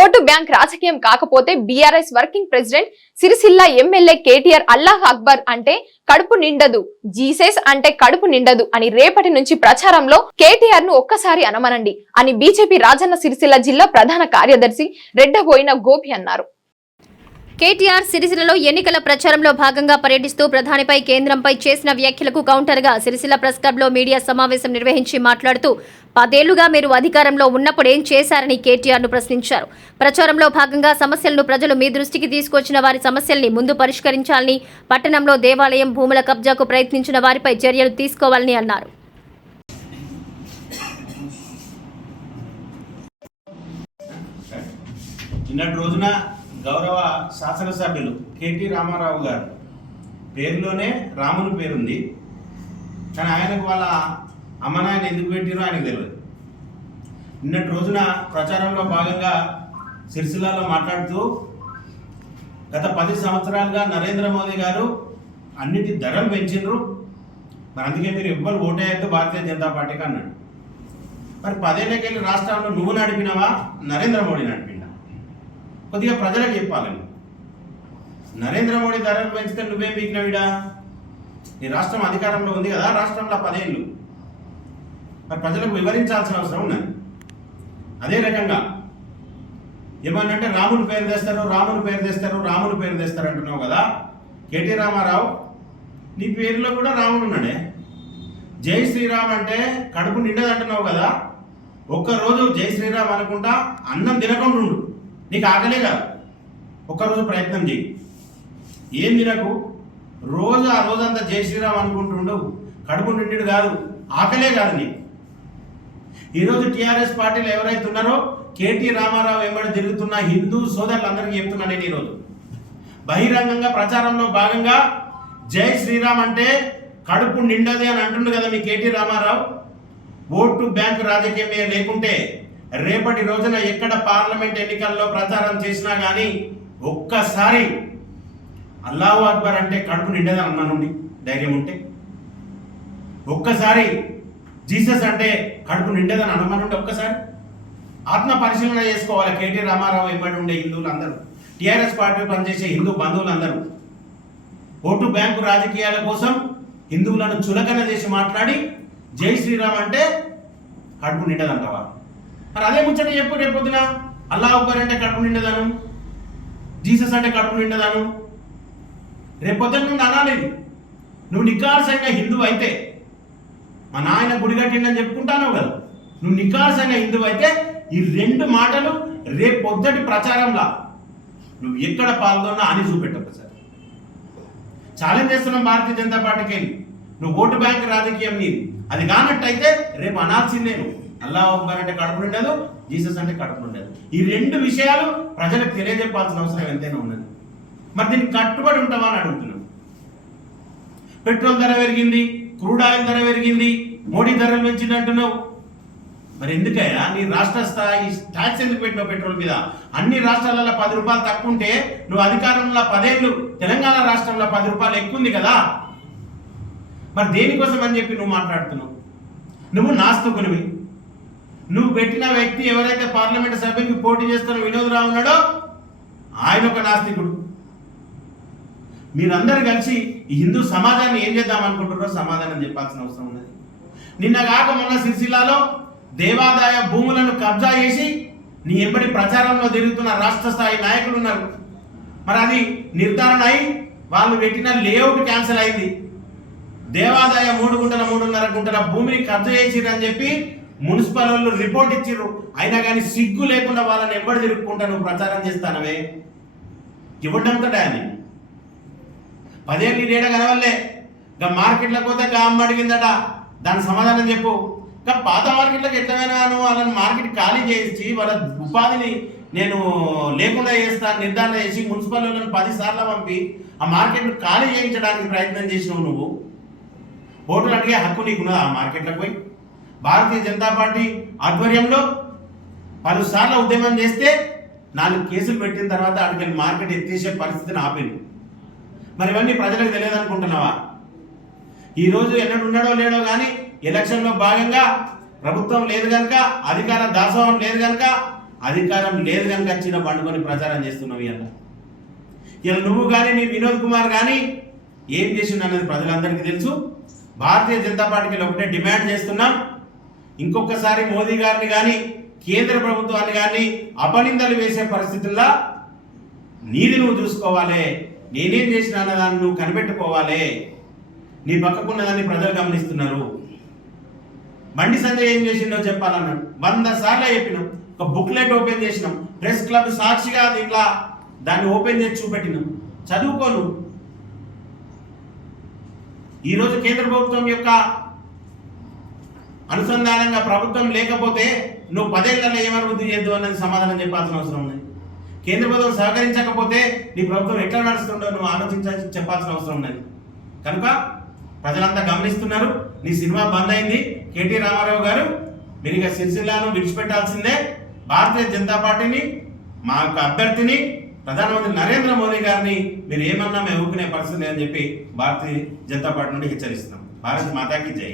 Vote bank రాజకీయం కాకపోతే BRS working president Sircilla MLA KTR Allah Akbar అంటే కడుపు నిండదు, జీసస్ అంటే కడుపు నిండదు అని రేపటి నుంచి ప్రచారంలో కేటీఆర్ ను ఒక్కసారి అనమనండి అని బీజేపీ రాజన్న సిరిసిల్ల జిల్లా ప్రధాన కార్యదర్శి రెడ్డబోయిన గోపి అన్నారు. కేటీఆర్ సిరిసిల్లలో ఎన్నికల ప్రచారంలో భాగంగా పర్యటిస్తూ ప్రధానిపై కేంద్రంపై చేసిన వ్యాఖ్యలకు కౌంటర్గా సిరిసిల్ల ప్రెస్ క్లబ్లో మీడియా సమావేశం నిర్వహించి మాట్లాడుతూ 10 ఏళ్లుగా మీరు అధికారంలో ఉన్నప్పుడేం చేశారని కేటీఆర్ను ప్రశ్నించారు. ప్రచారంలో భాగంగా సమస్యలను ప్రజలు మీ దృష్టికి తీసుకొచ్చిన వారి సమస్యల్ని ముందు పరిష్కరించాలని, పట్టణంలో దేవాలయం భూముల కబ్జాకు ప్రయత్నించిన వారిపై చర్యలు తీసుకోవాలని అన్నారు. గౌరవ శాసనసభ్యులు కేటీ రామారావు గారు పేరులోనే రాముని పేరుంది, కానీ ఆయనకు వాళ్ళ అమ్మనాయన ఎందుకు పెట్టిరో ఆయనకు తెలియదు. నిన్నటి రోజున ప్రచారంలో భాగంగా సిరిసిల్లలో మాట్లాడుతూ గత 10 సంవత్సరాలుగా నరేంద్ర మోదీ గారు అన్నిటి ధరలు పెంచిండ్రు, మరి అందుకే మీరు ఎవ్వరు ఓటేయద్దు భారతీయ జనతా పార్టీకి అన్నాడు. మరి 10 ఏళ్ళకెళ్ళి రాష్ట్రంలో నువ్వు నడిపినావా నరేంద్ర మోడీ నడిపినా? కొద్దిగా ప్రజలకు చెప్పాలని. నరేంద్ర మోడీ ధరలు పెంచితే నువ్వేం పీకినవిడా? నీ రాష్ట్రం అధికారంలో ఉంది కదా, రాష్ట్రంలో 10 ఏళ్ళు, మరి ప్రజలకు వివరించాల్సిన అవసరం ఉన్నది. అదే రకంగా ఏమన్నంటే రాముని పేరు తెస్తారు, రాముని పేరు తెస్తారు, రాముని పేరు తెస్తారు అంటున్నావు కదా కేటీ రామారావు, నీ పేరులో కూడా రాముడు ఉన్నాడే. జై శ్రీరామ్ అంటే కడుపు నిండదు అంటున్నావు కదా, ఒక్కరోజు జై శ్రీరామ్ అనుకుంటా అన్నం తినకుండా ఉండు, నీకు ఆకలే కాదు. ఒక్కరోజు ప్రయత్నం చేయి, ఏం తినకు, రోజు ఆ రోజంతా జై శ్రీరామ్ అనుకుంటుండు, కడుపు నిండు కాదు, ఆకలే కాదు నీకు. ఈరోజు టీఆర్ఎస్ పార్టీలు ఎవరైతే ఉన్నారో కేటీ రామారావు వెంబడి తిరుగుతున్న హిందూ సోదరులందరికీ చెప్తున్నా నేను ఈరోజు బహిరంగంగా ప్రచారంలో భాగంగా జై శ్రీరామ్ అంటే కడుపు నిండది అని అంటుండు కదా మీ కేటీ రామారావు. ఓటు బ్యాంకు రాజకీయమే లేకుంటే రేపటి రోజున ఎక్కడ పార్లమెంట్ ఎన్నికల్లో ప్రచారం చేసినా కానీ ఒక్కసారి అల్లాహు అక్బర్ అంటే కడుపు నిండేదని అన్నా నుండి ధైర్యం ఉంటే, ఒక్కసారి జీసస్ అంటే కడుపు నిండేదని అనమనుండి ఒక్కసారి ఆత్మ పరిశీలన చేసుకోవాలి. కేటీ రామారావు వెంబడి ఉండే హిందువులు అందరూ, టీఆర్ఎస్ పార్టీ పనిచేసే హిందూ బంధువులందరూ ఓటు బ్యాంకు రాజకీయాల కోసం హిందువులను చులకన చేసి మాట్లాడి జై శ్రీరామ్ అంటే కడుపు నిండదంటవా? మరి అదే ముచ్చట చెప్పు. రేపొద్దున అల్లాహ్ అక్బర్ అంటే కడుపు నిండదాను, జీసస్ అంటే కడుపు నిండదాను, రేపొద్దున నుండి అనాలేదు. నువ్వు నికార్సైన హిందువు అయితే, మా నాయన గుడి కట్టిండని చెప్పుకుంటాను కదా, నువ్వు నికార్సైన హిందువు అయితే ఈ 2 మాటలు రేపొద్దటి ప్రచారంలా నువ్వు ఎక్కడ పాల్గొన్నా అని చూపెట్టవు సార్. ఛాలెంజ్ చేస్తున్నాం భారతీయ జనతా పార్టీకి, నువ్వు ఓటు బ్యాంక్ రాజకీయం నీది, అది కానట్టయితే రేపు అనాల్సిందే నువ్వు అల్లాహ్ అక్బర్ అంటే కడుపు నిండదు, జీసస్ అంటే కడుపు నిండదు. ఈ 2 విషయాలు ప్రజలకు తెలియజెప్పాల్సిన అవసరం ఎంతైనా ఉన్నది. మరి దీనికి కట్టుబడి ఉంటావా అని అడుగుతున్నాం. పెట్రోల్ ధర పెరిగింది, క్రూడ్ ఆయిల్ ధర పెరిగింది, మోడీ ధరలు పెంచింది అంటున్నావు. మరి ఎందుకయ్యా నీ రాష్ట్ర స్థాయి ట్యాక్స్ ఎందుకు పెట్టినావు పెట్రోల్ మీద? అన్ని రాష్ట్రాలలో 10 రూపాయలు తక్కువ ఉంటే నువ్వు అధికారంలో 10 ఏళ్ళు, తెలంగాణ రాష్ట్రంలో 10 రూపాయలు ఎక్కువ ఉంది కదా, మరి దేనికోసం అని చెప్పి నువ్వు మాట్లాడుతున్నావు? నువ్వు నాస్తికునివి. నువ్వు పెట్టిన వ్యక్తి ఎవరైతే పార్లమెంట్ సభ్యునికి పోటీ చేస్తున్న వినోద్ రావు ఉన్నాడో ఆయన ఒక నాస్తికుడు. మీరందరూ కలిసి ఈ హిందూ సమాజాన్ని ఏం చేద్దాం అనుకుంటున్నారో సమాధానం చెప్పాల్సిన అవసరం ఉన్నది. నిన్న కాక మొన్న సిరిసిల్లాలో దేవాదాయ భూములను కబ్జా చేసి నీ ఎంబడి ప్రచారంలో తిరుగుతున్న రాష్ట్ర స్థాయి నాయకులు ఉన్నారు. మరి అది నిర్ధారణ అయి వాళ్ళు పెట్టిన లేఅవుట్ క్యాన్సిల్ అయింది. దేవాదాయ 3 గుంటల 3.5 గుంటల భూమిని కబ్జా చేసిరని చెప్పి మున్సిపల్ వాళ్ళు రిపోర్ట్ ఇచ్చిర్రు. అయినా కానీ సిగ్గు లేకుండా వాళ్ళని ఎంబడి తిరుగుకుంటా నువ్వు ప్రచారం చేస్తానవే, ఇవ్వడంతటా అని 10 ఏళ్ళు డేట కనవల్లే. ఇంకా మార్కెట్లకు పోతే గా అమ్మ అడిగిందట, దాని సమాధానం చెప్పు. ఇంకా పాత మార్కెట్లకు ఎట్లయినా వాళ్ళని మార్కెట్ ఖాళీ చేసి వాళ్ళ ఉపాధిని నేను లేకుండా చేస్తాను నిర్ధారణ చేసి మున్సిపల్ వాళ్ళని 10 సార్లు పంపి ఆ మార్కెట్ను ఖాళీ చేయించడానికి ప్రయత్నం చేసినావు. నువ్వు ఓటులు అడిగే హక్కు నీకున్నదా ఆ మార్కెట్లకు పోయి? భారతీయ జనతా పార్టీ ఆధ్వర్యంలో 10 సార్లు ఉద్యమం చేస్తే 4 కేసులు పెట్టిన తర్వాత అక్కడికి మార్కెట్ ఎత్తేసే పరిస్థితిని ఆపింది. మరి ఇవన్నీ ప్రజలకు తెలియదు అనుకుంటున్నావా? ఈరోజు ఎన్నడున్నాడో లేడో కానీ ఎలక్షన్లో భాగంగా ప్రభుత్వం లేదు కనుక, అధికార దాసోహం లేదు కనుక అధికారం లేదు కనుక వచ్చిన పండుకొని ప్రచారం చేస్తున్నావు ఇలా నువ్వు కానీ నీ వినోద్ కుమార్ కానీ ఏం చేసిండు అనేది ప్రజలందరికీ తెలుసు. భారతీయ జనతా పార్టీకి ఒకటే డిమాండ్ చేస్తున్నాం, ఇంకొకసారి మోదీ గారిని కానీ కేంద్ర ప్రభుత్వాన్ని కానీ అపనిందలు వేసే పరిస్థితుల్లో నీది నువ్వు చూసుకోవాలి, నేనేం చేసిన అన్నదాన్ని నువ్వు కనిపెట్టుకోవాలి. నీ పక్కకున్నదాన్ని ప్రజలు గమనిస్తున్నారు. బండి సంజయ్ ఏం చేసిండో చెప్పాలన్నాడు, 100 సార్లు చెప్పినాం. ఒక బుక్లెట్ ఓపెన్ చేసినాం, ప్రెస్ క్లబ్ సాక్షిగా దీంట్లో దాన్ని ఓపెన్ చేసి చూపెట్టినాం. చదువుకోను. ఈరోజు కేంద్ర ప్రభుత్వం యొక్క అనుసంధానంగా ప్రభుత్వం లేకపోతే నువ్వు 10 ఏళ్లలో ఏమభివృద్ధి చేద్దు అన్నది సమాధానం చెప్పాల్సిన అవసరం ఉంది. కేంద్ర ప్రభుత్వం సహకరించకపోతే నీ ప్రభుత్వం ఎట్లా నడుస్తుండో నువ్వు ఆలోచించాల్సి చెప్పాల్సిన అవసరం ఉన్నది. కనుక ప్రజలంతా గమనిస్తున్నారు. నీ సినిమా బంద్ అయింది. కేటీ రామారావు గారు మీరు ఇక సిరిసిల్లాను విడిచిపెట్టాల్సిందే. భారతీయ జనతా పార్టీని, మా యొక్క అభ్యర్థిని, ప్రధానమంత్రి నరేంద్ర మోదీ గారిని మీరు ఏమన్నా మేము ఊరుకునే పరిస్థితి లేదని చెప్పి భారతీయ జనతా పార్టీ నుండి హెచ్చరిస్తున్నాం. భారత్ మాతాకి జై.